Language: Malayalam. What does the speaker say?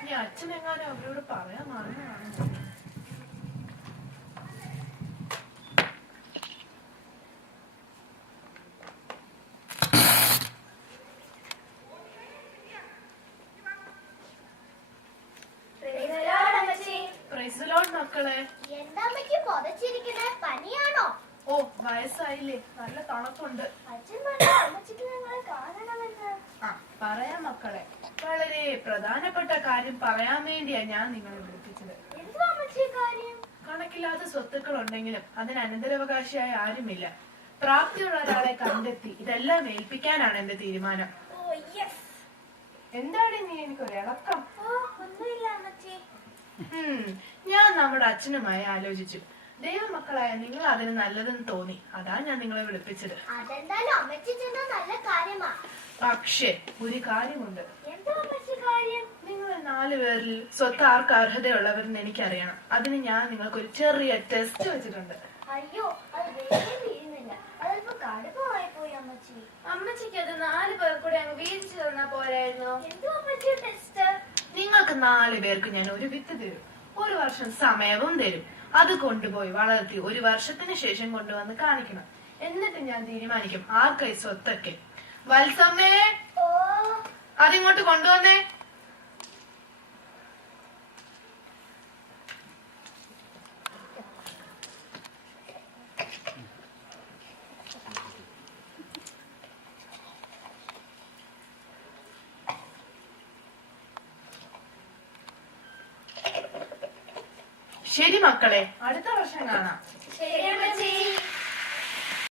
ഇനി അച്ഛനെങ്ങാനും അവരോട് പറയാൻ മറന്നതാണ്. മക്കളെ ഓ വയസ്സായില്ലേ, നല്ല തണുപ്പുണ്ട്. ആ പറയാം മക്കളെ, വളരെ പ്രധാനപ്പെട്ട കാര്യം പറയാൻ വേണ്ടിയാ ഞാൻ നിങ്ങളെ വിളിപ്പിച്ചത്. കണക്കില്ലാത്ത സ്വത്തുക്കൾ ഉണ്ടെങ്കിലും അതിന് അനന്തരാവകാശിയായ ആരുമില്ല. പ്രാപ്തിയുള്ള ഒരാളെ കണ്ടെത്തി ഇതെല്ലാം ഏൽപ്പിക്കാനാണ് എന്റെ തീരുമാനം. എന്താണ് നീ എനിക്കൊരിളക്കം? ഞാൻ നമ്മുടെ അച്ഛനുമായി ആലോചിച്ചു. ദൈവമക്കളായ നിങ്ങൾ അതിന് നല്ലതെന്ന് തോന്നി, അതാ ഞാൻ നിങ്ങളെ വിളിപ്പിച്ചത്. പക്ഷേ ഒരു കാര്യമുണ്ട്. നിങ്ങൾ 4 പേരിൽ സ്വത്ത് ആർക്ക് അർഹതയുള്ളവരെന്ന് എനിക്കറിയണം. അതിന് ഞാൻ നിങ്ങൾക്ക് ഒരു ചെറിയ ടെസ്റ്റ് വെച്ചിട്ടുണ്ട്. അയ്യോ, അത് തീരുന്നില്ല. അതല്പ കടുപ്പമായി പോയി അമ്മച്ചി. അമ്മച്ചിക്ക് അത് 4 പേർ കൂടെ അങ്ങ് വീതിച്ചു തന്നാ പോരായിരുന്നോ? എന്തോ അമ്മച്ചി ടെസ്റ്റ്? നിങ്ങൾക്ക് 4 പേർക്ക് ഞാൻ ഒരു വിത്ത് തരും, 1 വർഷം സമയവും തരും. അത് കൊണ്ടുപോയി വളർത്തി 1 വർഷത്തിന് ശേഷം കൊണ്ടുവന്ന് കാണിക്കണം. എന്നിട്ട് ഞാൻ തീരുമാനിക്കും ആർക്കായി സ്വത്തൊക്കെ. വത്സമ്മേ, അതിങ്ങോട്ട് കൊണ്ടുവന്നേ. ശരി മക്കളെ, അടുത്ത വർഷം കാണാം.